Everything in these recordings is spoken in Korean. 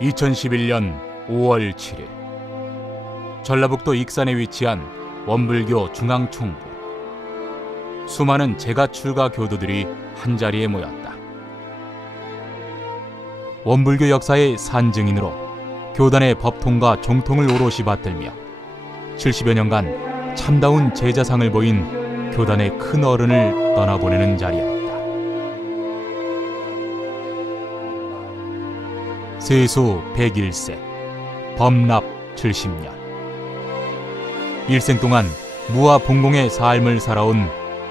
2011년 5월 7일 전라북도 익산에 위치한 원불교 중앙총부. 수많은 재가출가 교도들이 한자리에 모였다. 원불교 역사의 산증인으로 교단의 법통과 정통을 오롯이 받들며 70여 년간 참다운 제자상을 보인 교단의 큰 어른을 떠나보내는 자리였다. 세수 101세, 범납 70년. 일생 동안 무아봉공의 삶을 살아온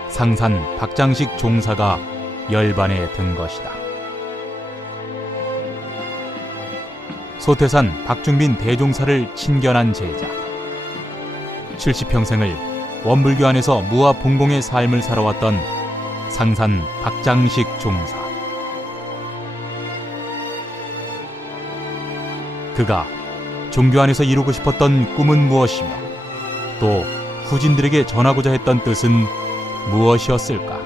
상산 박장식 종사가 열반에 든 것이다. 소태산 박중빈 대종사를 친견한 제자. 70평생을 원불교 안에서 무아봉공의 삶을 살아왔던 상산 박장식 종사. 그가 종교 안에서 이루고 싶었던 꿈은 무엇이며 또 후진들에게 전하고자 했던 뜻은 무엇이었을까?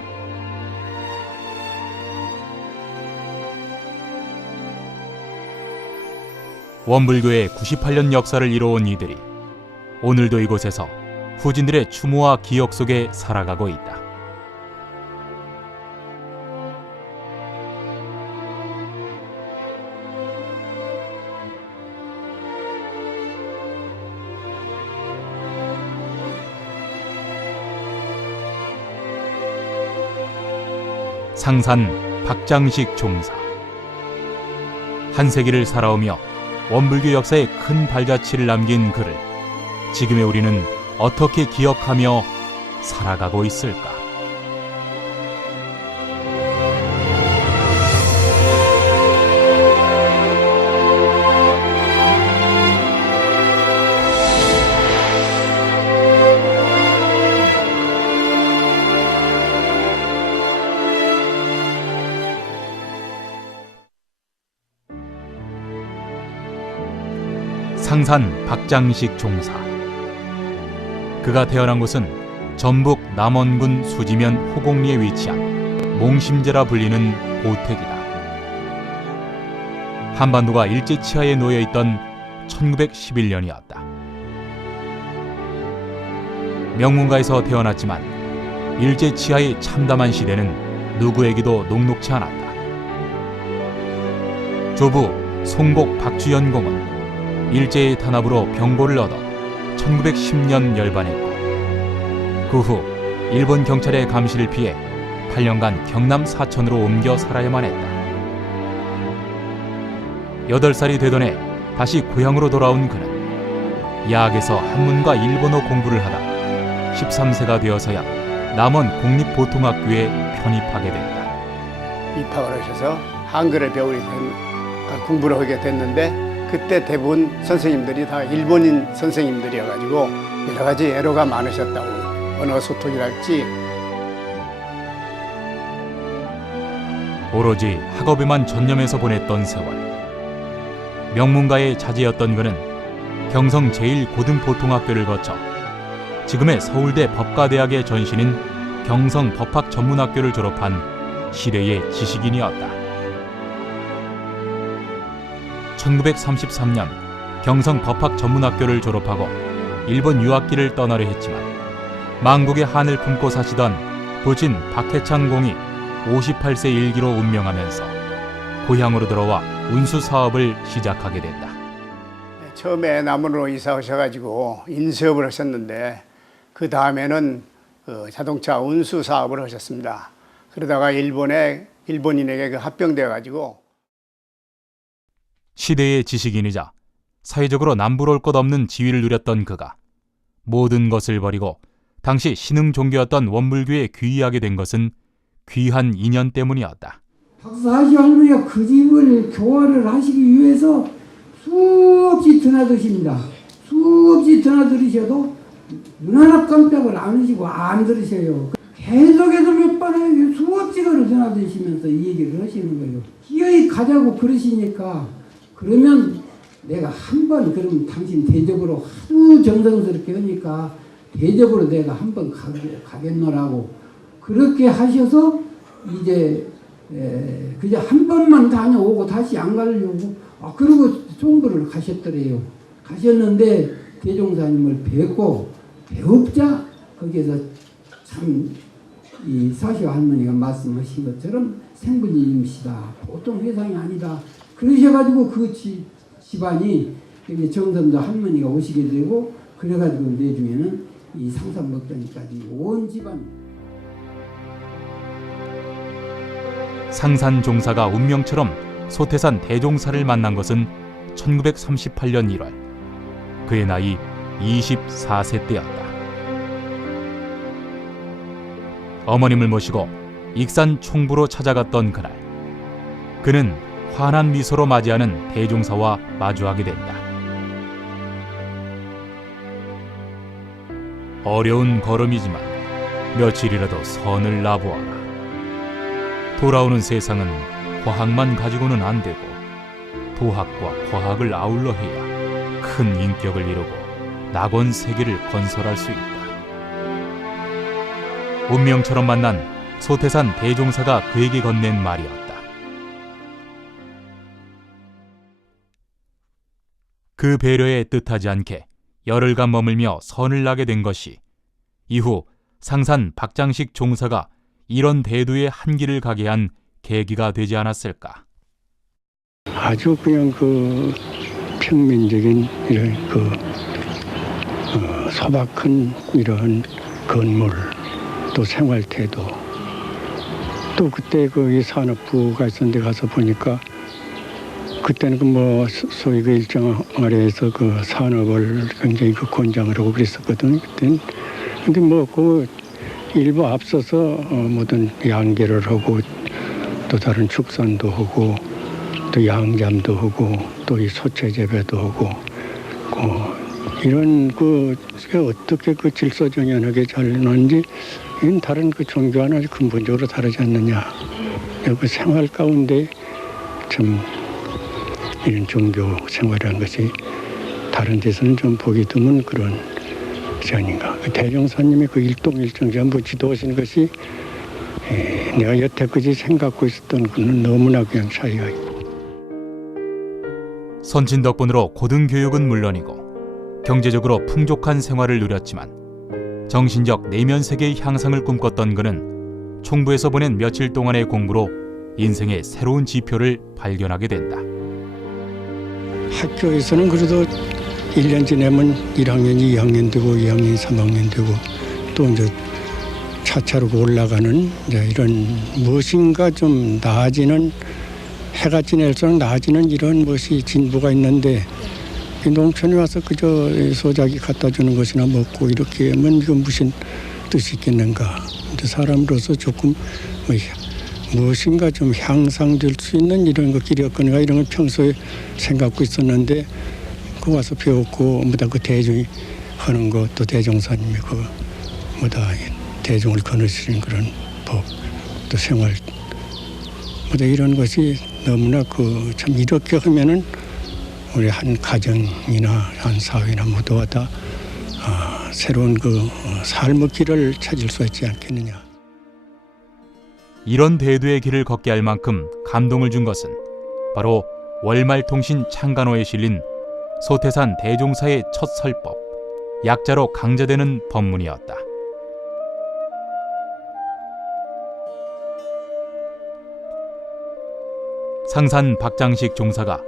원불교의 98년 역사를 이뤄온 이들이 오늘도 이곳에서 후진들의 추모와 기억 속에 살아가고 있다. 상산 박장식 종사. 한 세기를 살아오며 원불교 역사에 큰 발자취를 남긴 그를 지금의 우리는 어떻게 기억하며 살아가고 있을까? 상산 박장식 종사. 그가 태어난 곳은 전북 남원군 수지면 호곡리에 위치한 몽심제라 불리는 보택이다. 한반도가 일제치하에 놓여있던 1911년이었다. 명문가에서 태어났지만 일제치하의 참담한 시대는 누구에게도 녹록치 않았다. 조부 송곡 박주연공은 일제의 탄압으로 병고를 얻어 1910년 열반했고 그 후 일본 경찰의 감시를 피해 8년간 경남 사천으로 옮겨 살아야만 했다. 8살이 되던 해 다시 고향으로 돌아온 그는 야학에서 한문과 일본어 공부를 하다 13세가 되어서야 남원 공립보통학교에 편입하게 된다. 입학을 하셔서 한글을 공부를 하게 됐는데 그때 대부분 선생님들이 다 일본인 선생님들이어가지고 여러 가지 애로가 많으셨다고. 언어 소통이랄지. 오로지 학업에만 전념해서 보냈던 세월. 명문가의 자제였던 그는 경성 제1고등보통학교를 거쳐 지금의 서울대 법과대학의 전신인 경성법학전문학교를 졸업한 시대의 지식인이었다. 1933년 경성법학전문학교를 졸업하고 일본 유학길을 떠나려 했지만 만국의 한을 품고 사시던 부친 박해창 공이 58세 일기로 운명하면서 고향으로 돌아와 운수사업을 시작하게 된다. 처음에 남원으로 이사 오셔가지고 인수업을 하셨는데 그 다음에는 자동차 운수사업을 하셨습니다. 그러다가 일본인에게 합병되어가지고 시대의 지식인이자 사회적으로 남부러울 것 없는 지위를 누렸던 그가 모든 것을 버리고 당시 신흥 종교였던 원불교에 귀의하게 된 것은 귀한 인연 때문이었다. 박사하시 할머니가 그 집을 교화를 하시기 위해서 수없이 드나드십니다. 수없이 드나들으셔도 눈 하나 깜짝을 안 하시고 안 들으셔요. 계속해서 몇 번을 수없이 드나드시면서 이 얘기를 하시는 거예요. 기어이 가자고 그러시니까 그러면 내가 한번 그러면 당신 대접으로 하도 정성스럽게 하니까 대접으로 내가 한번 가겠노라고 그렇게 하셔서 이제 그냥 한 번만 다녀오고 다시 안 가려고 그러고 총부를 가셨더래요. 가셨는데 대종사님을 뵙고 배웁자 거기에서 참 이 사시오 할머니가 말씀하신 것처럼 생분이임시다. 보통 회상이 아니다. 그러셔가지고 그 집안이 이제 정선도 할머니가 오시게 되고 그래가지고 내중에는 이 상산먹자니까지 온 집안. 상산 종사가 운명처럼 소태산 대종사를 만난 것은 1938년 1월. 그의 나이 24세 때였다. 어머님을 모시고 익산 총부로 찾아갔던 그날, 그는 환한 미소로 맞이하는 대종사와 마주하게 된다. 어려운 걸음이지만 며칠이라도 선을 나보아라. 돌아오는 세상은 과학만 가지고는 안 되고 도학과 과학을 아울러 해야 큰 인격을 이루고 낙원 세계를 건설할 수 있다. 운명처럼 만난 소태산 대종사가 그에게 건넨 말이었다. 그 배려에 뜻하지 않게 열흘간 머물며 선을 나게 된 것이 이후 상산 박장식 종사가 이런 대두의 한길을 가게 한 계기가 되지 않았을까. 아주 그냥 그 평민적인 이런 소박한 이런 건물, 또 생활 태도, 또 그때 그 산업부가 있었는데 가서 보니까 그때는 그 뭐 소위 그 일정 아래에서 그 산업을 굉장히 그 권장을 하고 그랬었거든요. 그때는. 근데 뭐 그 일부 앞서서 모든 양계를 하고 또 다른 축산도 하고 또 양잠도 하고 또 이 소채 재배도 하고 이런 그 어떻게 그 질서정연하게 잘 하는지 이건 다른 그 종교와는 아주 근본적으로 다르지 않느냐. 그 생활 가운데 참 이런 종교 생활이라는 것이 다른 데서는 좀 보기 드문 그런 것이 아닌가. 그 대종사님의 그 일동일정 전부 지도하신 것이 내가 여태까지 생각하고 있었던 그는 너무나 그냥 차이가 있고. 선친 덕분으로 고등교육은 물론이고 경제적으로 풍족한 생활을 누렸지만 정신적 내면 세계의 향상을 꿈꿨던 그는 총부에서 보낸 며칠 동안의 공부로 인생의 새로운 지표를 발견하게 된다. 학교에서는 그래도 1년 지내면 1학년, 2학년 되고 2학년, 3학년 되고 또 이제 차차로 올라가는 이제 이런 무엇인가 좀 나아지는 해가 지낼수록 나아지는 이런 것이 진보가 있는데 농촌에 와서 그저 소작이 갖다 주는 것이나 먹고 이렇게 하면 이거 무슨 뜻이 있겠는가. 근데 사람으로서 조금 무엇인가 좀 향상될 수 있는 이런 것 길이었거니가 이런 걸 평소에 생각하고 있었는데 그 와서 배웠고 뭐다 그 대중이 하는 것 또 대종사님이 그 뭐다 대중을 거느시는 그런 법 또 생활 뭐다 이런 것이 너무나 그 참 이렇게 하면은 우리 한 가정이나 한 사회나 모두가 다 새로운 그 삶의 길을 찾을 수 있지 않겠느냐. 이런 대두의 길을 걷게 할 만큼 감동을 준 것은 바로 월말통신 창간호에 실린 소태산 대종사의 첫 설법, 약자로 강제되는 법문이었다. 상산 박장식 종사가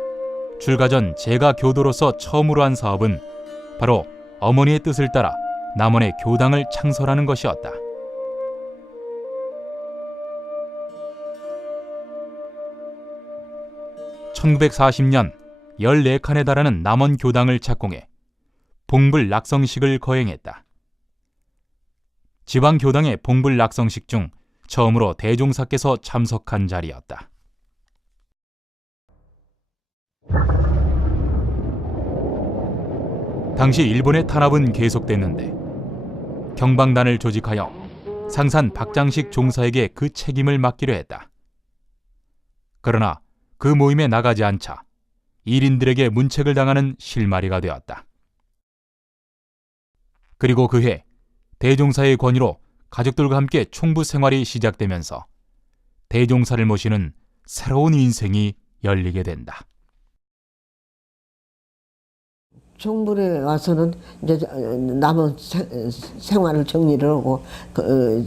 출가 전 제가 교도로서 처음으로 한 사업은 바로 어머니의 뜻을 따라 남원의 교당을 창설하는 것이었다. (1940년) 14칸에 달하는 남원 교당을 착공해 봉불 낙성식을 거행했다. 지방 교당의 봉불 낙성식 중 처음으로 대종사께서 참석한 자리였다. 당시 일본의 탄압은 계속됐는데 경방단을 조직하여 상산 박장식 종사에게 그 책임을 맡기려 했다. 그러나 그 모임에 나가지 않자 일인들에게 문책을 당하는 실마리가 되었다. 그리고 그해 대종사의 권유로 가족들과 함께 총부 생활이 시작되면서 대종사를 모시는 새로운 인생이 열리게 된다. 종불에 와서는 이제 남은 생활을 정리를 하고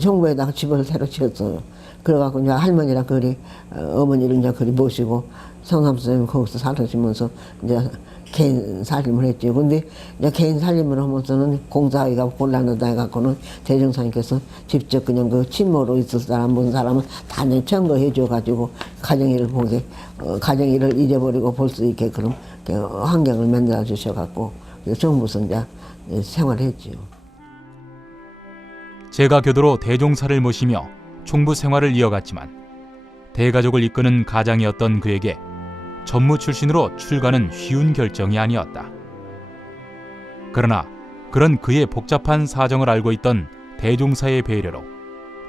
종부에다가 집을 새로 지었어요. 그래갖고 이제 할머니랑 그리 어머니를 이제 그리 모시고 성삼 선생님 거기서 살으시면서 이제 개인 살림을 했죠. 근데 이제 개인 살림을 하면서는 공사하기가 곤란하다 해갖고는 대종사님께서 직접 그냥 그 친모로 있을 사람, 본 사람은 다 청거해줘가지고 가정일을 보게, 가정일을 잊어버리고 볼 수 있게 그런 환경을 만들어 주셔갖고 정부에서 이제 생활했지요. 제가 교도로 대종사를 모시며 총부 생활을 이어갔지만 대가족을 이끄는 가장이었던 그에게 전무 출신으로 출가는 쉬운 결정이 아니었다. 그러나 그런 그의 복잡한 사정을 알고 있던 대종사의 배려로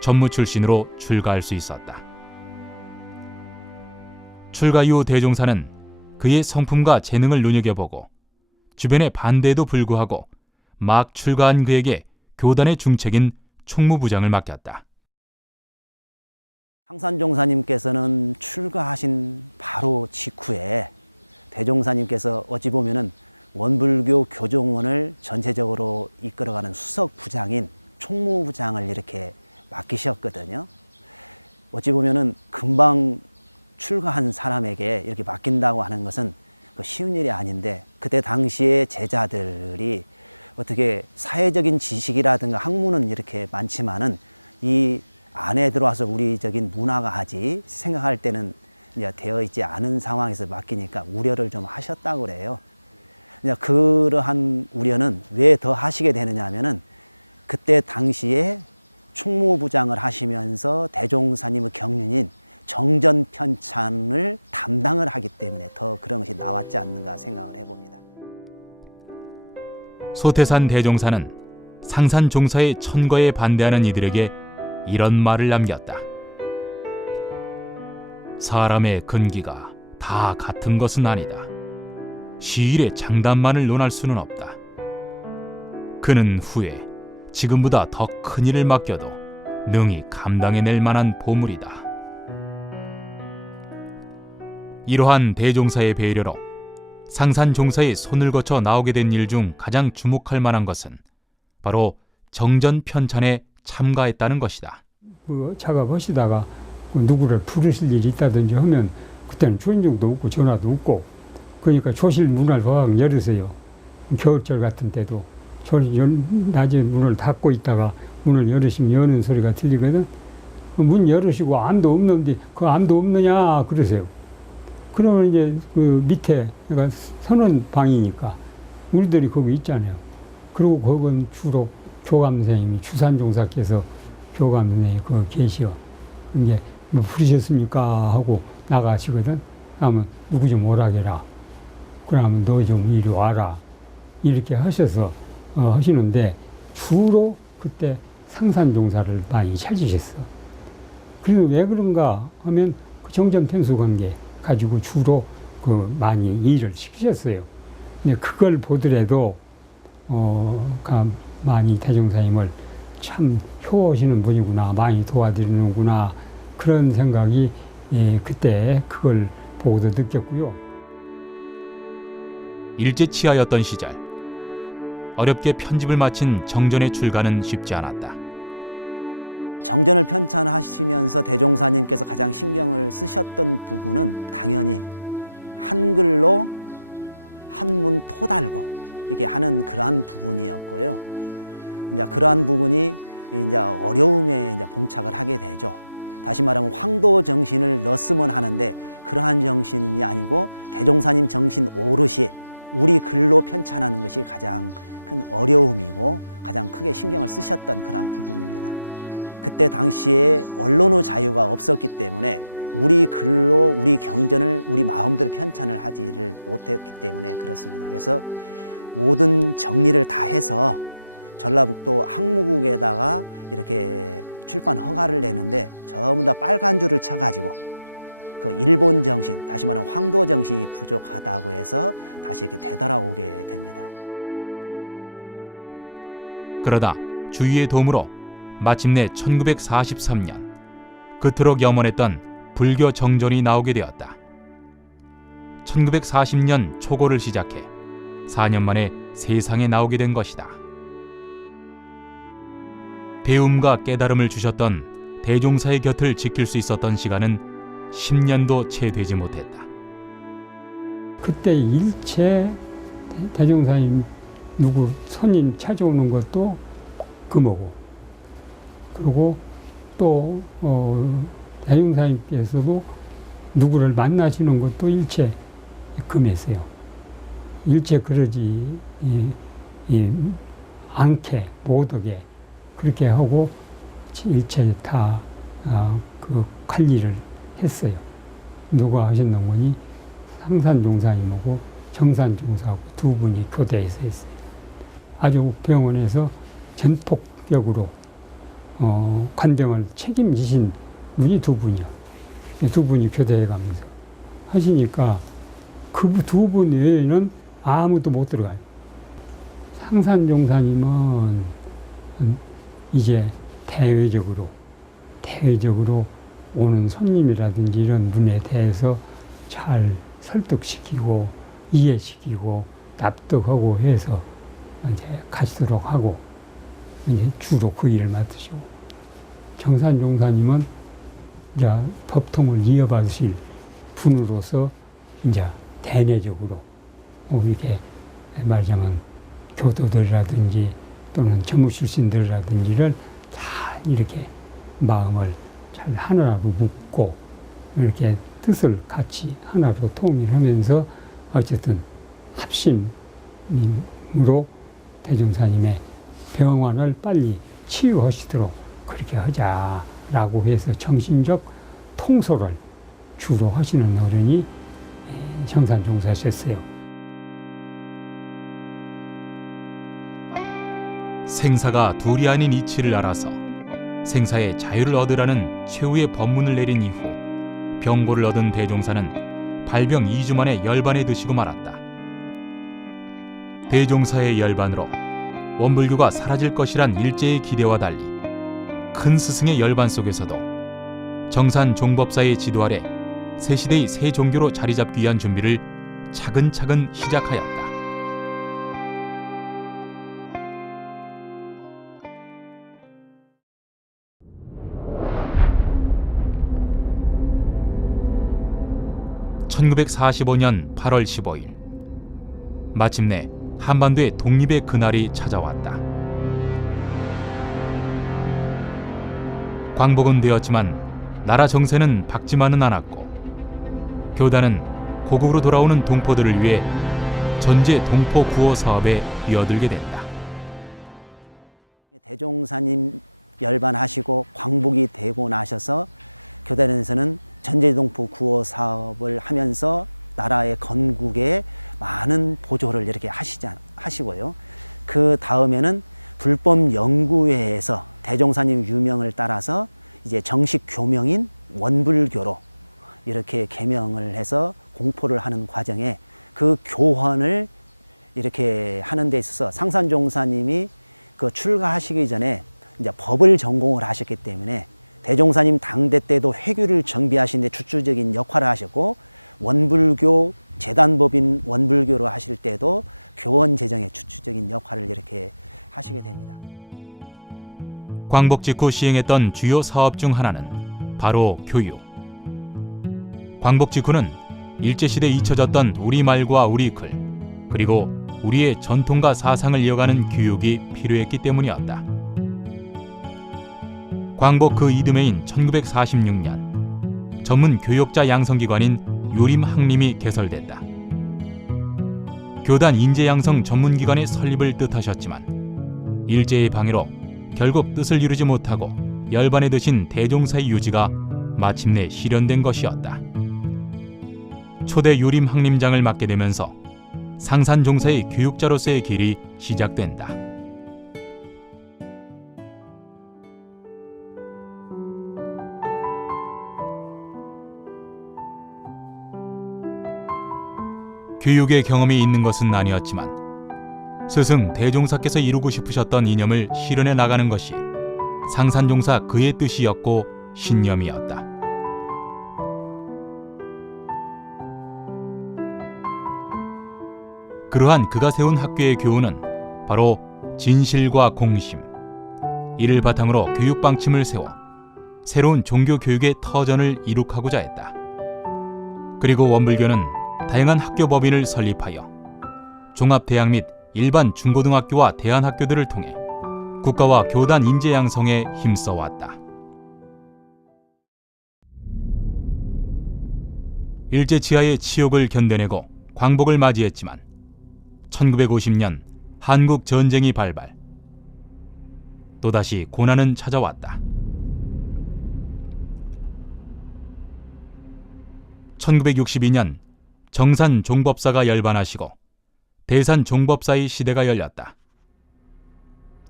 전무 출신으로 출가할 수 있었다. 출가 이후 대종사는 그의 성품과 재능을 눈여겨보고 주변의 반대에도 불구하고 막 출가한 그에게 교단의 중책인 총무부장을 맡겼다. 상산종사님께서는 출가하신 바로 직후에 대종사님께서 어찌 보면은 원불교 교종원을 전체적으로 이끌어가는 수석 부장인 총무부장을 이렇게 맡기셨거든요. 어찌 보면은 금방 출가한 사람에게 이렇게 맡긴다고 하는 것은 쉬운 일이 아닌데, 그때 당시에 제자들이 어떻게 사회적인 지식이라든가 학문은 이렇게 많지만은 이 안에 들어와서 우리적인 문화가 하지 생각할 때는 이제 되어 있지 않은 상황에서 맡기니까 우려를 좀 하셨다고 그래요. 이제 그러한 우려는 왜 더 하시게 되느냐 하면은 그때 당시에 총무부장을 하시면서 대종사님의 경륜인 정전 편찬을 담당을 하기 때문에 더 그런 것이 나왔지 않는가 생각을 해봅니다. 소태산 대종사는 상산 종사의 천거에 반대하는 이들에게 이런 말을 남겼다. 사람의 근기가 다 같은 것은 아니다. 시일의 장단만을 논할 수는 없다. 그는 후에 지금보다 더 큰 일을 맡겨도 능히 감당해낼 만한 보물이다. 이러한 대종사의 배려로 상산 종사의 손을 거쳐 나오게 된 일 중 가장 주목할 만한 것은 바로 정전 편찬에 참가했다는 것이다. 그 작업하시다가 누구를 부르실 일이 있다든지 하면 그때는 주인정도 없고 전화도 없고, 그러니까 조실 문을 확 열으세요. 겨울철 같은 때도 낮에 문을 닫고 있다가 문을 열으시면 여는 소리가 들리거든. 문 열으시고 암도 없는데 그 암도 없느냐 그러세요. 그러면 이제 그 밑에 그러니까 선원 방이니까 우리들이 거기 있잖아요. 그리고 거긴 주로 교감 선생님이 주산종사께서 교감 선생님이 거기 계시오. 이제 뭐 부르셨습니까 하고 나가시거든. 그러면 누구 좀 오라게라. 그러면 너 좀 이리 와라. 이렇게 하셔서 하시는데 주로 그때 상산종사를 많이 찾으셨어. 그래서 왜 그런가 하면 그 정전편수 관계 가지고 주로 그 많이 일을 시키셨어요. 근데 그걸 보더라도 많이 대종사님을 참 효하시는 분이구나, 많이 도와드리는구나, 그런 생각이 그때 그걸 보고도 느꼈고요. 일제치하였던 시절 어렵게 편집을 마친 정전의 출가는 쉽지 않았다. 정전을 편찬하시면서 대종사님께서 가장 신경을 쓰셨던 부분은 당연히 한글로 한문 토달고 이렇게 하는 그러한 부분이었고요. 이제 그러한 부분이 이제 어려움에 이제 봉착을 하게 되죠. 다시 말하면 황도 정신을 넣었으면 하는데 그러한 정신이 아니고 대종사님 정신 오롯이 우리 글로 편찬하는 것이 가장 큰 어려움이고 가장 크게 신경을 쓰셨던 그런 부분입니다. 그때 당시에 언론의 자유가 없었기 때문에 우리 글로 우리 경전을 우리 마음대로 편찬을 하지를 못했기 때문에 그렇습니다. 그래서 모든 정리를 다 해서 전라북도 항무국에다가 이렇게 출판 허가를 내는데 전부 다 빨간 줄을 쳐가지고 그 일본 정신, 다시 말하면 황도 정신이 부족하다고 해서 다시 이렇게 되돌아오게 됩니다. 그러다 주위의 도움으로 마침내 1943년 그토록 염원했던 불교 정전이 나오게 되었다. 1940년 초고를 시작해 4년 만에 세상에 나오게 된 것이다. 배움과 깨달음을 주셨던 대종사의 곁을 지킬 수 있었던 시간은 10년도 채 되지 못했다. 그때 일체 대종사님 누구 손님 찾아오는 것도 금오고, 그리고 또 대종사님께서도 누구를 만나시는 것도 일체 금했어요. 일체 그러지 않게 못하게 그렇게 하고 일체 다 그 관리를 했어요. 누가 하셨는 거니 상산종사님하고 정산종사하고 두 분이 교대해서 했어요. 아주 병원에서 전폭적으로 관병을 책임지신 분이 두 분이요. 두 분이 교대해 가면서 하시니까 그 두 분 외에는 아무도 못 들어가요. 상산종사님은 이제 대외적으로 오는 손님이라든지 이런 분에 대해서 잘 설득시키고 이해시키고 납득하고 해서 이제 가시도록 하고 이제 주로 그 일을 맡으시고, 정산종사님은 이제 법통을 이어받으실 분으로서 이제 대내적으로 이렇게 말하자면 교도들이라든지 또는 전무 출신들이라든지를 다 이렇게 마음을 잘 하나로 묶고 이렇게 뜻을 같이 하나로 통일하면서 어쨌든 합심으로 대종사님의 병환을 빨리 치유하시도록 그렇게 하자라고 해서 정신적 통솔을 주로 하시는 어른이 정산종사셨어요. 생사가 둘이 아닌 이치를 알아서 생사의 자유를 얻으라는 최후의 법문을 내린 이후 병고를 얻은 대종사는 발병 2주 만에 열반에 드시고 말았다. 대종사의 열반으로 원불교가 사라질 것이란 일제의 기대와 달리 큰 스승의 열반 속에서도 정산 종법사의 지도 아래 새 시대의 새 종교로 자리 잡기 위한 준비를 차근차근 시작하였다. (1945년 8월 15일) 마침내 한반도의 독립의 그날이 찾아왔다. 광복은 되었지만 나라 정세는 박지만은 않았고 교단은 고국으로 돌아오는 동포들을 위해 전제 동포 구호 사업에 뛰어들게 된다. 대종사님 열반하시고 광복이 되고 나셔서 교단에서는 전제동포 구호 사업을 하면서 나라의 건국에 많은 보조를 이렇게 하시고요. 그 다음에는 불법연구회에서 대종사님 유명을 따라서 이제 정식 교명인 원불교로 이렇게 개명을 해서 공포를 하는 과정에 그 교헌을 이렇게 하는 데 있어서 상산종사님이 그 출가하시기 전에 이제 법을 전공을 하셨기 때문에 대종사님 당대 때도 회규를 정비하신 데 주축적인 역할을 하셨고, 원불교 재단법인 원불교로 하실 때도 교원 제정의 주축적인 역할을 이렇게 하시게 됩니다. 광복 직후 시행했던 주요 사업 중 하나는 바로 교육. 광복 직후는 일제시대에 잊혀졌던 우리말과 우리 글, 그리고 우리의 전통과 사상을 이어가는 교육이 필요했기 때문이었다. 광복 그 이듬해인 1946년 전문 교역자 양성기관인 유림학림이 개설됐다. 교단 인재양성 전문기관의 설립을 뜻하셨지만 일제의 방해로 결국 뜻을 이루지 못하고 열반에 드신 대종사의 유지가 마침내 실현된 것이었다. 초대 유림학림장을 맡게 되면서 상산종사의 교육자로서의 길이 시작된다. 교육의 경험이 있는 것은 아니었지만 스승 대종사께서 이루고 싶으셨던 이념을 실현해 나가는 것이 상산종사 그의 뜻이었고 신념이었다. 그러한 그가 세운 학교의 교훈은 바로 진실과 공심, 이를 바탕으로 교육 방침을 세워 새로운 종교 교육의 터전을 이룩하고자 했다. 그리고 원불교는 다양한 학교 법인을 설립하여 종합대학 및 일반 중고등학교와 대안학교들을 통해 국가와 교단 인재 양성에 힘써왔다. 일제치하의 치욕을 견뎌내고 광복을 맞이했지만 1950년 한국 전쟁이 발발. 또다시 고난은 찾아왔다. 1962년 정산 종법사가 열반하시고 대산 종법사의 시대가 열렸다.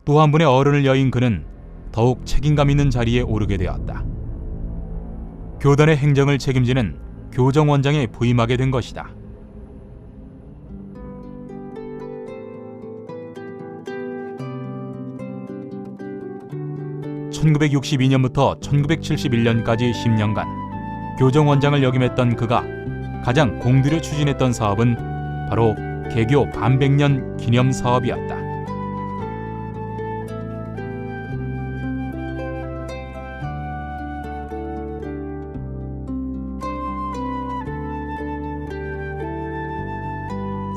또 한 분의 어른을 여인 그는 더욱 책임감 있는 자리에 오르게 되었다. 교단의 행정을 책임지는 교정원장에 부임하게 된 것이다. (1962년부터) (1971년까지) 10년간 교정원장을 역임했던 그가 가장 공들여 추진했던 사업은 바로 개교 반백년 기념 사업이었다.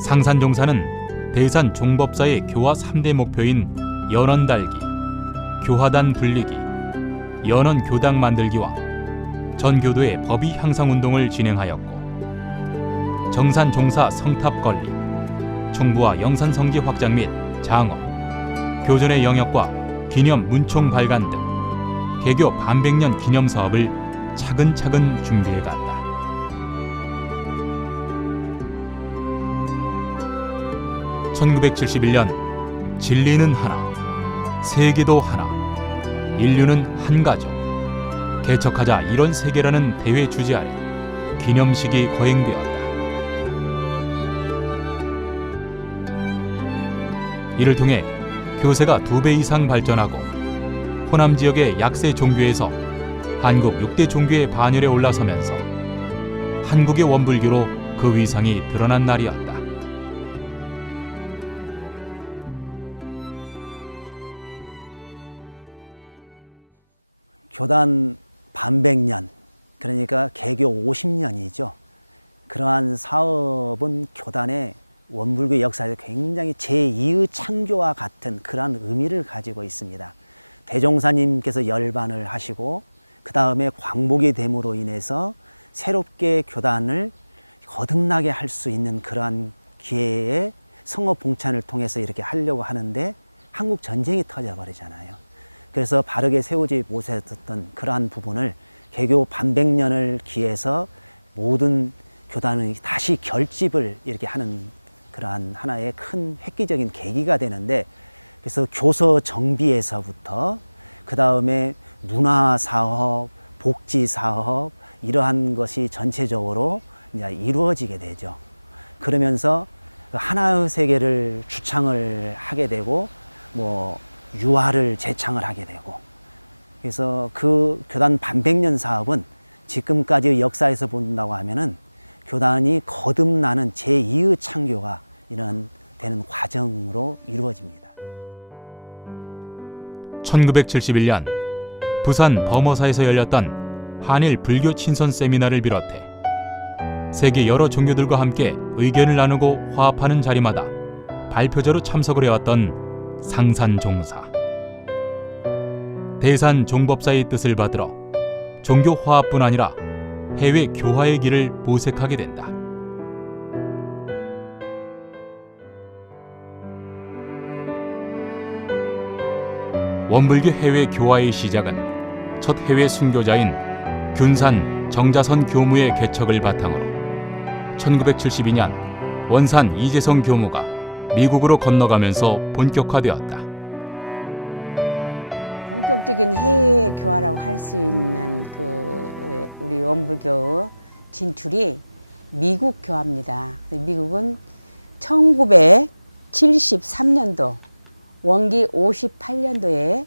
상산종사는 대산 종법사의 교화 3대 목표인 연원 달기, 교화단 분리기, 연원 교당 만들기와 전교도의 법의 향상 운동을 진행하였고, 정산종사 성탑 건립, 총부와 영산 성지 확장 및 장업, 교전의 영역과 기념 문총 발간 등 개교 반백년 기념 사업을 차근차근 준비해갔다. (1971년) 진리는 하나, 세계도 하나, 인류는 한 가족, 개척하자 이런 세계라는 대회 주제 아래 기념식이 거행되었다. 이를 통해 교세가 2배 이상 발전하고 호남 지역의 약세 종교에서 한국 6대 종교의 반열에 올라서면서 한국의 원불교로 그 위상이 드러난 날이었다. 교단 반백년, 그러니까 개교 50년이죠. 그러한 사업은 교단의 원불교 역사에서 굉장히 제2의 창조와 같은 그러한 의미를 가지고 있습니다. 대종사님께서 열반을 하시고 그 다음에 광복이 됨으로 인해서 새롭게 교단을 거듭나게 할 수 있는 그러한 기회에 성업 봉찬을 통해서 이렇게 하려고 하는데 한국 전쟁이 터져버리잖아요. 그래서 바르게 세우지 못했던 그러한 부분을 개교 반백년을 기해서 모든 교단의 다시 결집을 이렇게 하는 그러한 하나의 큰 획기적인 계기가 되는데, 그래서 교서 정비에서부터 그 다음에 문화사업, 복지사업 이러한 것이 전체적으로 이제 이루어지게 되죠. 그러면서 하나의 세계를 주창을 하게 되고 유화를 재창을 하게 되고, 그래서 그 교단 반백년 사업은 지금까지의 역사에서 본다고 하면은 교단이 거듭나는 제2의 창교가 이런 되는 과정으로 이루어집니다. 1971년 부산 범어사에서 열렸던 한일 불교 친선 세미나를 비롯해 세계 여러 종교들과 함께 의견을 나누고 화합하는 자리마다 발표자로 참석을 해왔던 상산종사. 대산 종법사의 뜻을 받들어 종교 화합뿐 아니라 해외 교화의 길을 모색하게 된다. 원불교 해외 교화의 시작은 첫 해외 순교자인 균산 정자선 교무의 개척을 바탕으로 1972년 원산 이재성 교무가 미국으로 건너가면서 본격화되었다. 본격적인 해외 교화라고 할 수 있는 우리 원불교 진출이 미국 교화입니다. 미국은 1973년도 원기 58년도에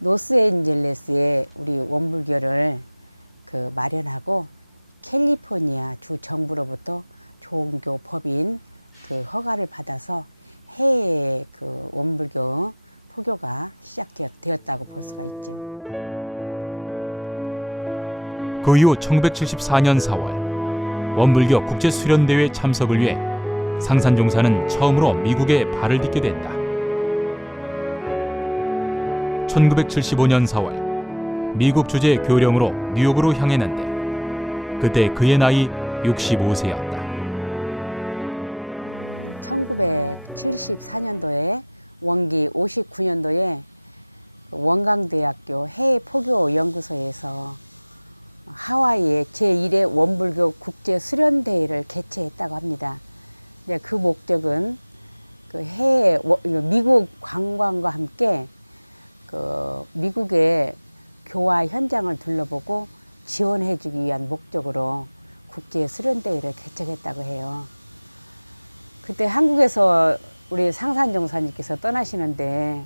로스앤젤레스에 우리 원불교를 마련하고 캘리포니아 주 정부로부터 종교 법인 그 허가를 받아서 해외 그 원불교 포교가 시작되었다고 볼 수가 있죠. 그 이후 1974년 4월 원불교 국제수련대회 참석을 위해 상산종사는 처음으로 미국에 발을 딛게 된다. 1975년 4월 미국 주재 교령으로 뉴욕으로 향했는데 그때 그의 나이 65세였다. 1974년도에 원기 59년도에 원광대학교 해외포교연구소에서 하와이의 제1회 원불교 국제수련대회를 개최했다고 합니다. 네, 그 목적은 그 미국 관광과 함께 그 미국의 교화 현장을 둘러보고 지원해주기 위한 목적으로 국제수련대회를 개최했다고 해요. 그때 한국에서 우리 상산종사님께서 떠나시는데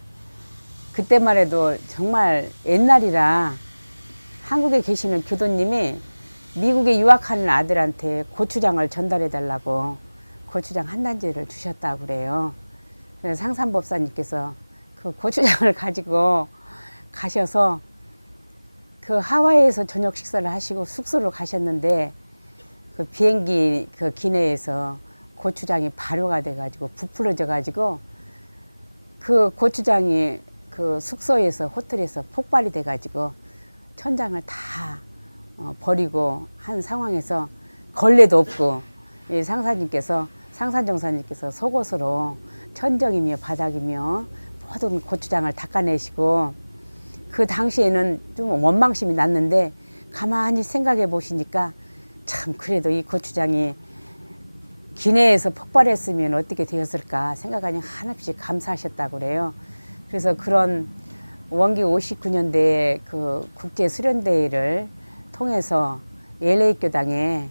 그때만 해도 정말 옛날이라 한국에 계시는 교도님이 미국에 유학하는 아들한테 고추장을 전달해 달라고 고추장 한 단지를 주셨다고 그래요. 그래서 상산법사님께서 그 고추장을 가지고 가셔서 그 하와이에서 저녁 식사를 하시고 숙소로 가셨는데 그 비행기 그 기내에서 고추장이 발효가 돼가지고 부풀어져가지고 그 고추장이 그 숙소에서 호텔에서 폭발이 돼가지고 천장을 다 버리고 한 상황에서 걸레도 없고 이 상산종사님께서 속옷으로 천정이며 바닥이며 모든 고추장을 닦아내시고 그 당시에는 좀 원망심이 났는데 가만히 생각해 보시니까 참 그래도 이 고추장이 기내에서 폭발했으면 어떻게 되었을까 생각하니 한없이 감사하셨다고 그래요. 그래서 그런 원기 59년대 그 국제수련대회를 통해서 LA 교당에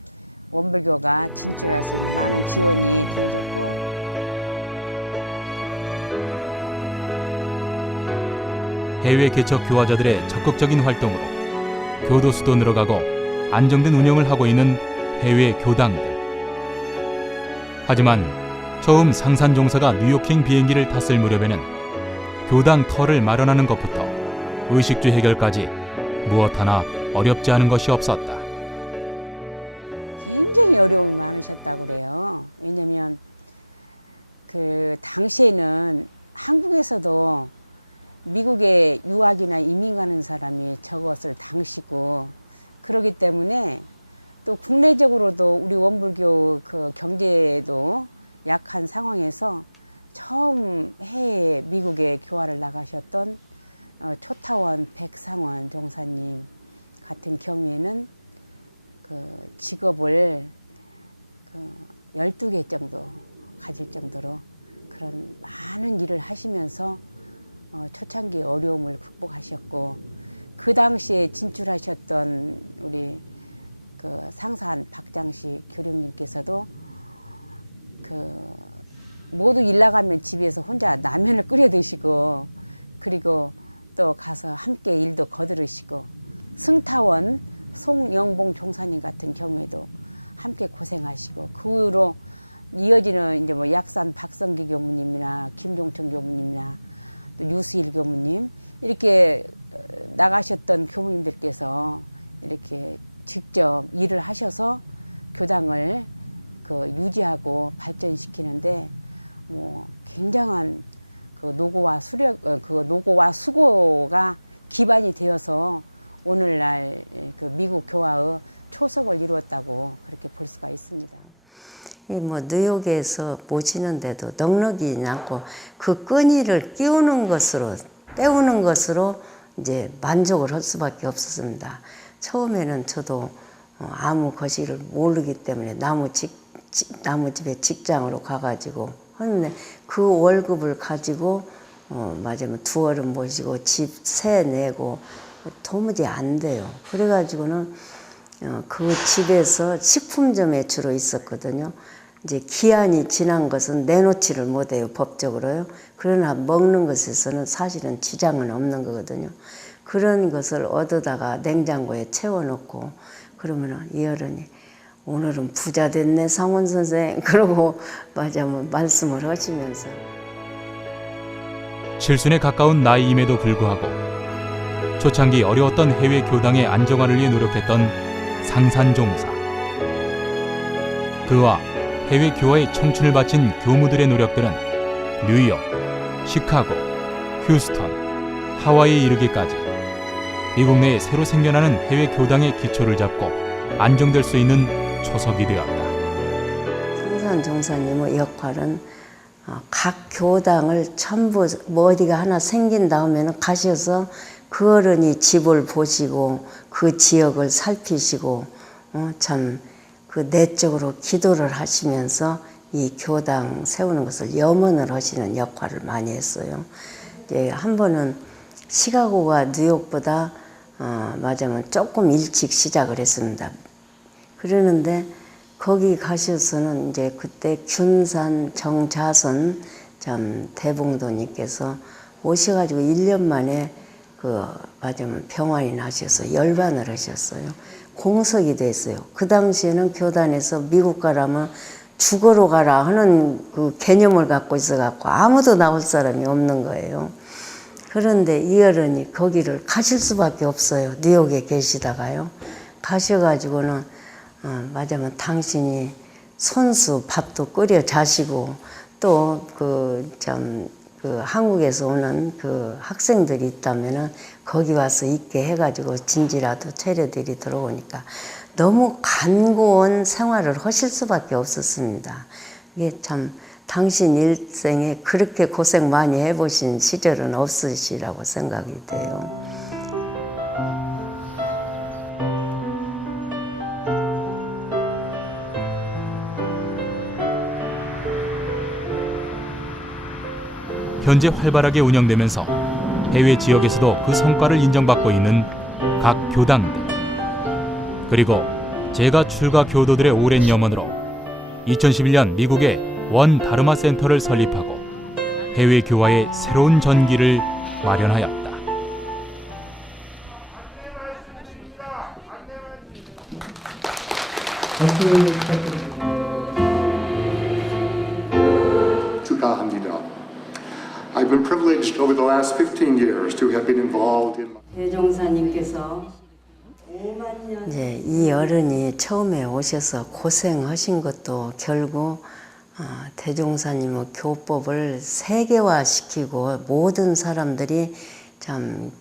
원불교가 진출할 수 있는 많은 지원이 되어졌고 해외 개척 교화자들의 적극적인 활동으로 교도수도 늘어가고 안정된 운영을 하고 있는 해외 교당들. 하지만 처음 상산종사가 뉴욕행 비행기를 탔을 무렵에는 교당 터를 마련하는 것부터 의식주 해결까지 무엇 하나 어렵지 않은 것이 없었다. 굉장히 어려움이 많으셨다고 그래요. 왜냐면 그 당시에는 한국에서도 미국에 유학이나 이민 가는 사람이 적었을 당시고 그러기 때문에 또 국내적으로도 우리 원불교 그 경제도 약한 상황에서 처음 해외 미국에 교화를 나가셨던 초타원 백상원 종사님 같은 경우에는 그 직업을 그 12개 정도 가질 정도로 그런 많은 일을 하시면서 초창기 어려움을 극복하셨고 그 당시에 진출하셨던 우리 그 상산 박장식 교령님께서도 그 모두 일 나가면 집에서 혼자 라면을 끓여 드시고 그리고 또 가서 함께 일도 거들으시고 승타원 송영봉 종사님 같은 경우에도 함께 고생하시고 그 후로 이어지는 이제 뭐 약산 박성기 교무님이나 김종천 교무님이나 또 유수일 교무님 이렇게 나가셨던 교무님들께서 이렇게 직접 일을 하셔서 교당을 그 유지하고 발전시키는데 뭐 굉장한 그 노고와 노고와 수고가 기반이 되어서 오늘날 그 미국 교화의 초석을 이루었다고 그렇게 볼 수가 있습니다. 뭐 뉴욕에서 모시는데도 넉넉이 않고 그 끈이를 끼우는 것으로 때우는 것으로 이제 만족을 할 수밖에 없었습니다. 처음에는 저도 아무 거시를 모르기 때문에 나무집에 직장으로 가가지고 하는데 그 월급을 가지고 맞으면 두 어른 모시고 집 세 내고 도무지 안 돼요. 그래가지고는 그 집에서 식품점에 주로 있었거든요. 이제 기한이 지난 것은 내놓지를 못해요, 법적으로요. 그러나 먹는 것에서는 사실은 지장은 없는 거거든요. 그런 것을 얻어다가 냉장고에 채워놓고 그러면 이 어른이 오늘은 부자 됐네 상원 선생 그러고 맞아 말씀을 하시면서 칠순에 가까운 나이임에도 불구하고 초창기 어려웠던 해외 교당의 안정화를 위해 노력했던 상산종사. 그와 해외 교화에 청춘을 바친 교무들의 노력들은 뉴욕, 시카고, 휴스턴, 하와이에 이르기까지 미국 내에 새로 생겨나는 해외 교당의 기초를 잡고 안정될 수 있는 초석이 되었다. 상산종사님의 역할은 각 교당을 전부 뭐 어디가 하나 생긴 다음에는 가셔서 그 어른이 집을 보시고 그 지역을 살피시고 참 그 내적으로 기도를 하시면서 이 교당 세우는 것을 염원을 하시는 역할을 많이 했어요. 이제 한 번은 시카고가 뉴욕보다 맞으면 조금 일찍 시작을 했습니다. 그러는데 거기 가셔서는 이제 그때 균산 정자선 참 대봉도님께서 오셔가지고 1년 만에 맞으면 병환이 나셔서 열반을 하셨어요. 공석이 됐어요. 그 당시에는 교단에서 미국 가라면 죽으러 가라 하는 그 개념을 갖고 있어갖고 아무도 나올 사람이 없는 거예요. 그런데 이 어른이 거기를 가실 수밖에 없어요. 뉴욕에 계시다가요. 가셔가지고는 맞으면 당신이 손수 밥도 끓여 자시고 또 한국에서 오는 그 학생들이 있다면은 거기 와서 있게 해가지고 진지라도 차려드리 들어오니까 너무 간고한 생활을 하실 수밖에 없었습니다. 이게 참 당신 일생에 그렇게 고생 많이 해보신 시절은 없으시라고 생각이 돼요. 현재 활발하게 운영되면서 해외 지역에서도 그 성과를 인정받고 있는 각 교당들, 그리고 제가 출가 교도들의 오랜 염원으로 2011년 미국의 원 다르마 센터를 설립하고 해외 교화의 새로운 전기를 마련하였다. 축하합니다. I've been privileged over the last 15 years to have been involved in. 대종사님께서 이제 이 어른이 처음에 오셔서 고생하신 것도 결국 대종사님의 교법을 세계화시키고 모든 사람들이 참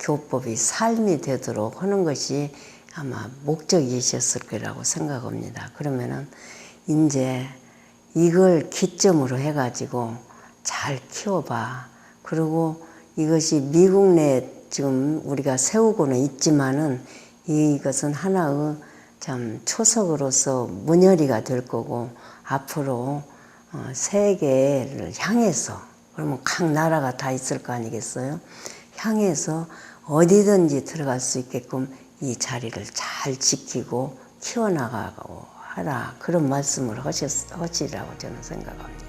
교법이 삶이 되도록 하는 것이 아마 목적이셨을 거라고 생각합니다. 그러면은 이제 이걸 기점으로 해가지고 잘 키워봐. 그리고 이것이 미국 내에 지금 우리가 세우고는 있지만은 이것은 하나의 참 초석으로서 문열이가 될 거고 앞으로 세계를 향해서 그러면 각 나라가 다 있을 거 아니겠어요? 향해서 어디든지 들어갈 수 있게끔 이 자리를 잘 지키고 키워나가고 하라. 그런 말씀을 하시라고 저는 생각합니다.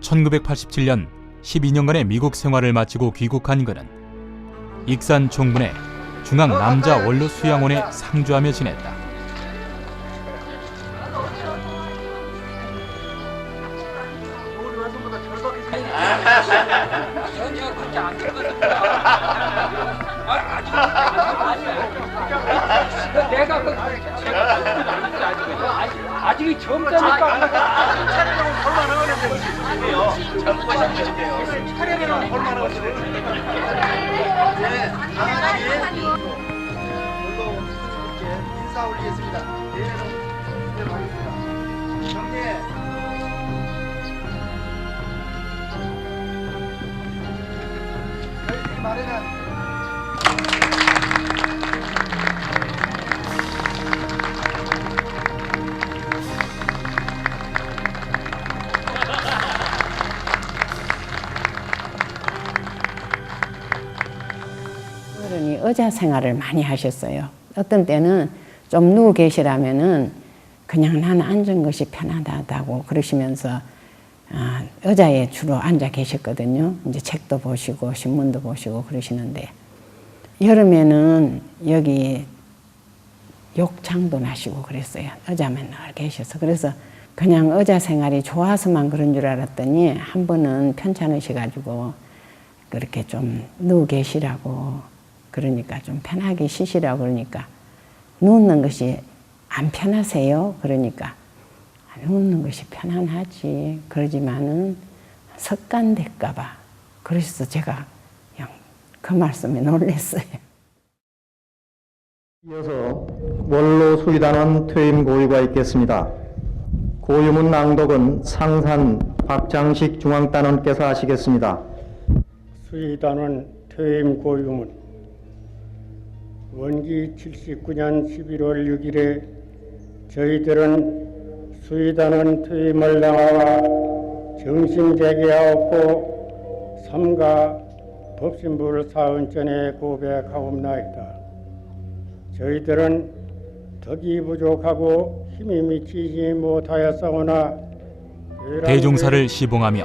1987년 12년간의 미국 생활을 마치고 귀국한 그는 익산 총군의 중앙 남자 원로 수양원에 상주하며 지냈다. 아직이 젊다니까. 차례는 얼마나 어려운데요. 젊고 싶으신데요. 차례는 얼마나 어려운데요. 네, 강아지 놀러 온 스승님께 인사 올리겠습니다. 네, 가겠습니다. 정리해. 저희들이 말에는 의자 생활을 많이 하셨어요. 어떤 때는 좀 누워 계시라면은 그냥 나는 앉은 것이 편하다고 그러시면서 의자에 주로 앉아 계셨거든요. 이제 책도 보시고 신문도 보시고 그러시는데 여름에는 여기 욕창도 나시고 그랬어요. 의자 맨날 계셔서. 그래서 그냥 의자 생활이 좋아서만 그런 줄 알았더니 한 번은 편찮으셔가지고 그렇게 좀 누워 계시라고 그러니까 좀 편하게 쉬시라고 그러니까 누우는 것이 안 편하세요? 그러니까 누우는 것이 편안하지. 그러지만은 습관될까 봐. 그래서 제가 그냥 그 말씀에 놀랐어요. 이어서 원로 수의단원 퇴임 고유가 있겠습니다. 고유문 낭독은 상산 박장식 중앙단원께서 하시겠습니다. 수의단원 퇴임 고유문. 원기 79년 11월 6일에 저희들은 수의단원 퇴임을 당하와 정신재개하였고 삼가 법신부를 사은전에 고백하옵나이다. 저희들은 덕이 부족하고 힘이 미치지 못하였사오나 대종사를 시봉하며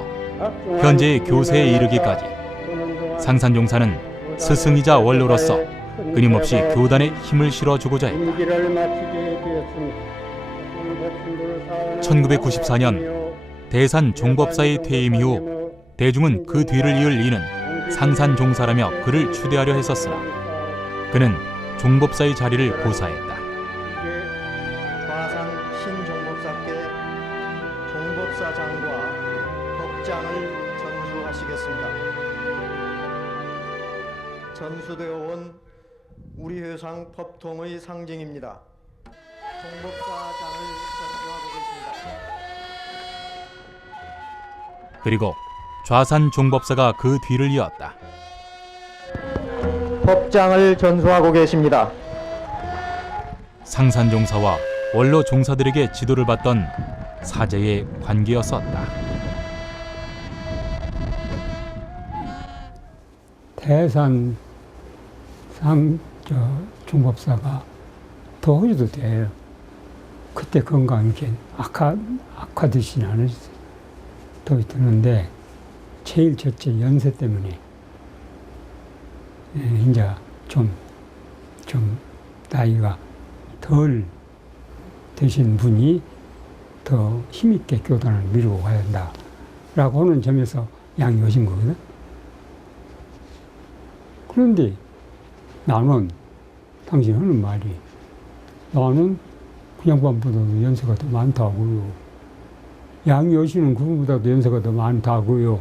현재의 교세에 이르기까지 상산종사는 스승이자 원로로서 끊임없이 교단에 힘을 실어주고자 했다. 1994년 대산 종법사의 퇴임 이후 대중은 그 뒤를 이을 이는 상산종사라며 그를 추대하려 했었으나 그는 종법사의 자리를 고사했다. 좌산 신종법사께 종법사장과 법장을 전수하시겠습니다. 전수되어 온 우리 회상 법통의 상징입니다. 종법사장을 전수하고 계십니다. 그리고 좌산 종법사가 그 뒤를 이었다. 법장을 전수하고 계십니다. 상산종사와 원로 종사들에게 지도를 받던 사제의 관계였었다. 대산 종법사가 더 해도 돼요. 그때 건강이 이렇게 악화되지는 않았어요. 더 드는데 제일 첫째 연세 때문에 이제 좀 나이가 덜 되신 분이 더 힘있게 교단을 밀고 가야 한다라고 하는 점에서 양이 오신 거거든. 그런데 나는 당신이 하는 말이 나는 그 양반보다도 연세가 더 많다고요. 양이 오시는 그분보다도 연세가 더 많다고요.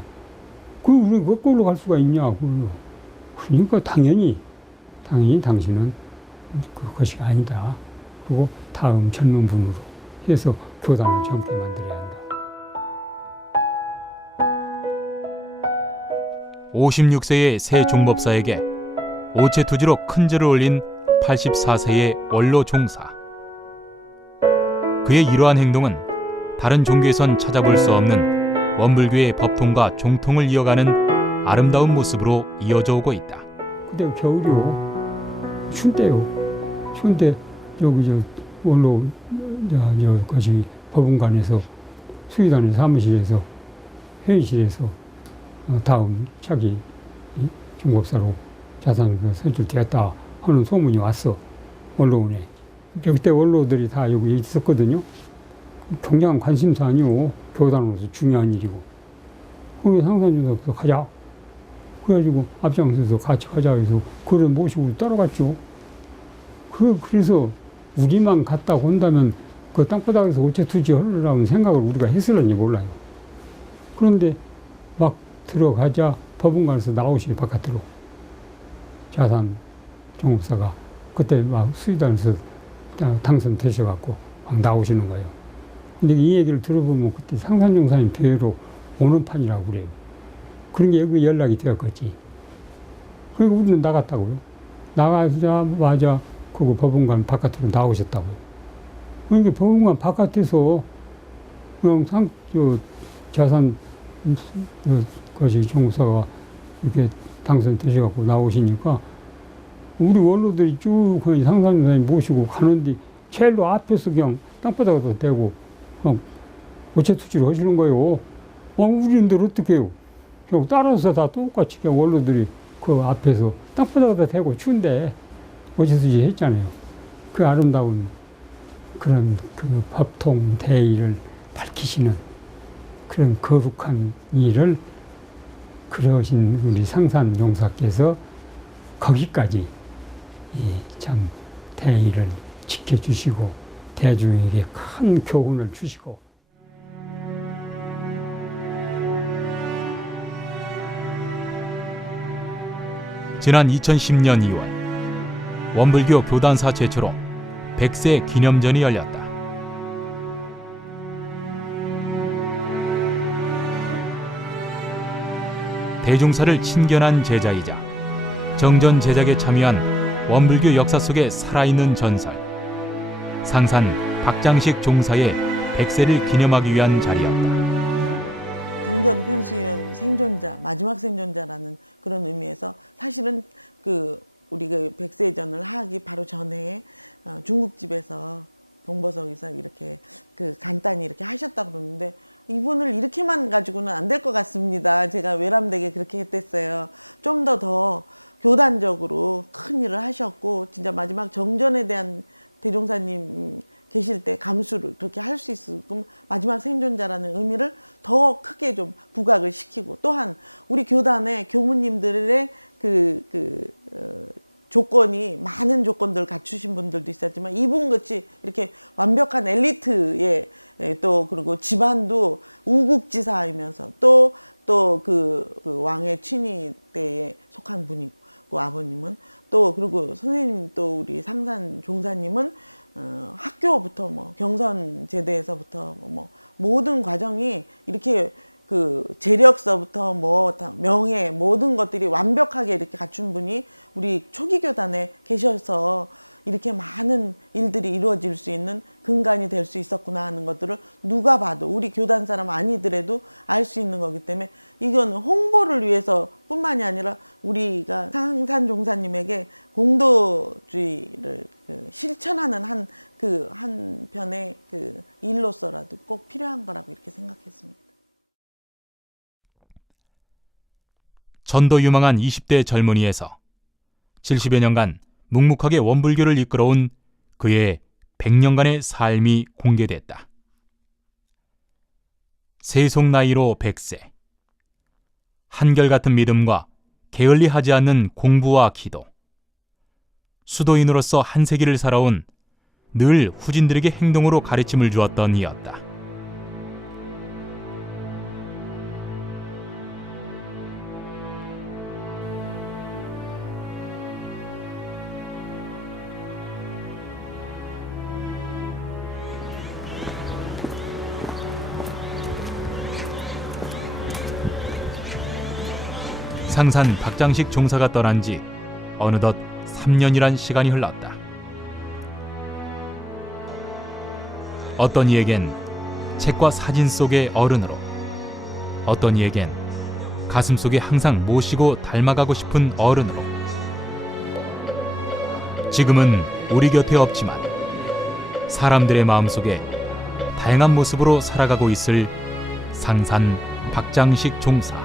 우리 거꾸로 갈 수가 있냐고요. 그러니까 당연히 당신은 그것이 아니다. 그리고 다음 전문분으로 해서 교단을 젊게 만들어야 한다. 56세의 새 종법사에게 오체투지로 큰 절을 올린 84세의 원로 종사. 그의 이러한 행동은 다른 종교에선 찾아볼 수 없는 원불교의 법통과 종통을 이어가는 아름다운 모습으로 이어져 오고 있다. 그때 겨울이요. 추운 때요. 추운 때 여기 원로 것이 법원관에서 수의단의 사무실에서 회의실에서 다음 차기 종법사로 자산을 선출되었다 하는 소문이 왔어. 원로원에. 그때 원로들이 다 여기 있었거든요. 굉장한 관심사 아니오. 교단으로서 중요한 일이고. 그럼 상산중사부터 가자. 그래가지고 앞장서서 같이 가자 해서 그를 모시고 따라갔죠. 그래서 우리만 갔다고 한다면 그 땅바닥에서 어째투지 하려는 생각을 우리가 했을런지 몰라요. 그런데 막 들어가자 법원관에서 나오시니 바깥으로. 자산 종업사가 그때 막 수의단에서 당선되셔갖고 막 나오시는 거예요. 근데 이 얘기를 들어보면 그때 상산종사님 배로 오는 판이라고 그래요. 그런 게 여기 연락이 되었겠지. 그리고 우리는 나갔다고요. 나가자마자 그거 법원관 바깥으로 나오셨다고요. 그러니까 법원관 바깥에서 그냥 자산 것이 종사가 이렇게 당선되셔갖고 나오시니까 우리 원로들이 쭉 상산종사님 모시고 가는데 제일로 앞에서 그냥 땅바닥에다 대고 그냥 어체투지를 하시는 거예요. 우리들 어떻게 해요? 그냥 따라서 다 똑같이 그냥 원로들이 그 앞에서 땅바닥에다 대고 추운데 어체투지 했잖아요. 그 아름다운 그런 그 법통 대의를 밝히시는 그런 거룩한 일을 그러신 우리 상산 용사께서 거기까지 참 대의를 지켜주시고 대중에게 큰 교훈을 주시고 지난 2010년 2월 원불교 교단사 최초로 100세 기념전이 열렸다. 대종사를 친견한 제자이자 정전 제작에 참여한 원불교 역사 속의 살아있는 전설, 상산 박장식 종사의 100세를 기념하기 위한 자리였다. 정전 편수위원 생존자, 마지막 생존자라는 그런 의미에서 사실은 우리 그 백세전을 하기 바로 전에 중국집에서 동보석에서 이렇게 간단히 이렇게 하셨다 그러는데 이분을 이렇게만 가지고는 안 될 것 같습니다. 제가 외람되게 그렇게 했댔어요. 좀 더 교단적으로 큰 일을 하셨고 진짜 마지막 정전에 대한 대종사님 계실 때 감수를 그렇게 할 수 있게끔 마지막 생존자라는 의미를 더 크게 좀 부각을 시키고 또한 우리 교단의 교무님들의 조건이 많은 조건들 갖추신 분들도 있었지만 이분같이 이렇게 완벽한 엘리트의 또 그리고 집안도 우국지사이면서 또 그 왕의 친위 때에 속한 분이고 아버님은 또 그리고 선생님 또 우리 상산 종사님은 학교부터 뭐 경선 제대에서부터 뭐 모든 과정이 이렇게 재력서부터 뭐 명예 모든 것들이 완벽하게 이렇게 갖춘 분이 우리 초기 교단에 계셔서 이렇게 많은 일들이 이루어질 수 있는 근간이 될 수 있었구나 하는 것들을 누가 봐도 우리 교단 사람 아니더라도 알 수 있는 거기 때문에 이거는 홍보를 위해서 뿐만이 아니라 우리가 상산 종사님에게 공도주의를 실천하는 한편의 일로서라도 꼭 필요한 거라고 이렇게 생각했습니다. 전도 유망한 20대 젊은이에서 70여 년간 묵묵하게 원불교를 이끌어온 그의 100년간의 삶이 공개됐다. 세속 나이로 100세. 한결같은 믿음과 게을리하지 않는 공부와 기도. 수도인으로서 한 세기를 살아온 늘 후진들에게 행동으로 가르침을 주었던 이였다. 상산 박장식 종사가 떠난 지 어느덧 3년이란 시간이 흘렀다. 어떤 이에겐 책과 사진 속의 어른으로, 어떤 이에겐 가슴 속에 항상 모시고 닮아가고 싶은 어른으로. 지금은 우리 곁에 없지만 사람들의 마음속에 다양한 모습으로 살아가고 있을 상산 박장식 종사.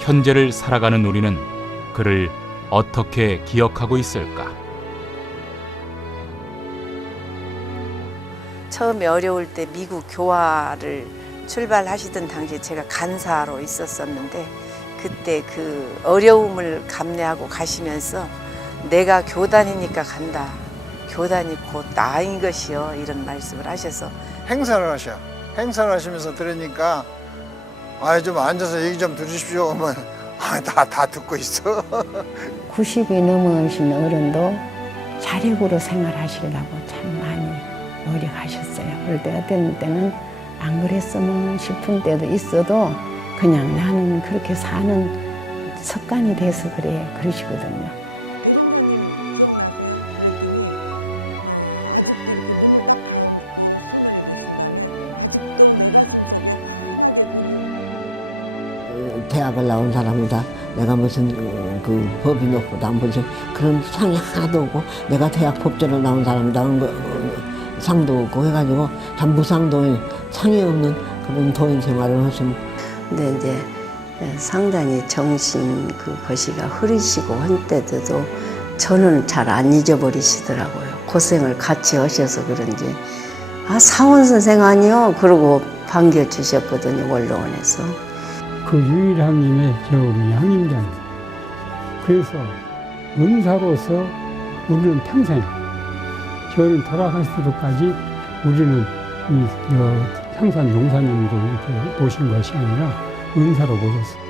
현재를 살아가는 우리는 그를 어떻게 기억하고 있을까? 처음에 어려울 때 미국 교화를 출발하시던 당시에 제가 간사로 있었었는데 그때 그 어려움을 감내하고 가시면서 내가 교단이니까 간다. 교단이 곧 나인 것이요. 이런 말씀을 하셔서 행사를 하셔. 행사를 하시면서 들으니까 좀 앉아서 얘기 좀 들으십시오 하면 다 듣고 있어. 90이 넘으신 어른도 자력으로 생활하시려고 참 많이 노력하셨어요. 그럴 때 어떤 때는 안 그랬으면 싶은 때도 있어도 그냥 나는 그렇게 사는 습관이 돼서 그러시거든요. 대종사님 기억나세요? 그랬더니 아직도 이렇게 눈을 딱 감고 손을 이르신 다음에 아직도 내 가슴 속에 환하게 그리움. 대학을 나온 사람이다. 내가 무슨 법이 높다 무슨 그런 상이 하나도 없고 내가 대학 법조를 나온 사람이다. 상도 없고 해가지고 참 무상도인 상이 없는 그런 도인 생활을 하시면. 근데 이제 상당히 정신 그것이가 흐리시고 한때도 저는 잘 안 잊어버리시더라고요. 고생을 같이 하셔서 그런지 사원 선생 아니요? 그러고 반겨주셨거든요, 원로원에서. 그 유일함님의 함임장이에요. 그래서 은사로서 우리는 평생 저는 돌아가시도까지 우리는 이 상산 용사님도 이렇게 보신 것이 아니라 은사로 보셨어요.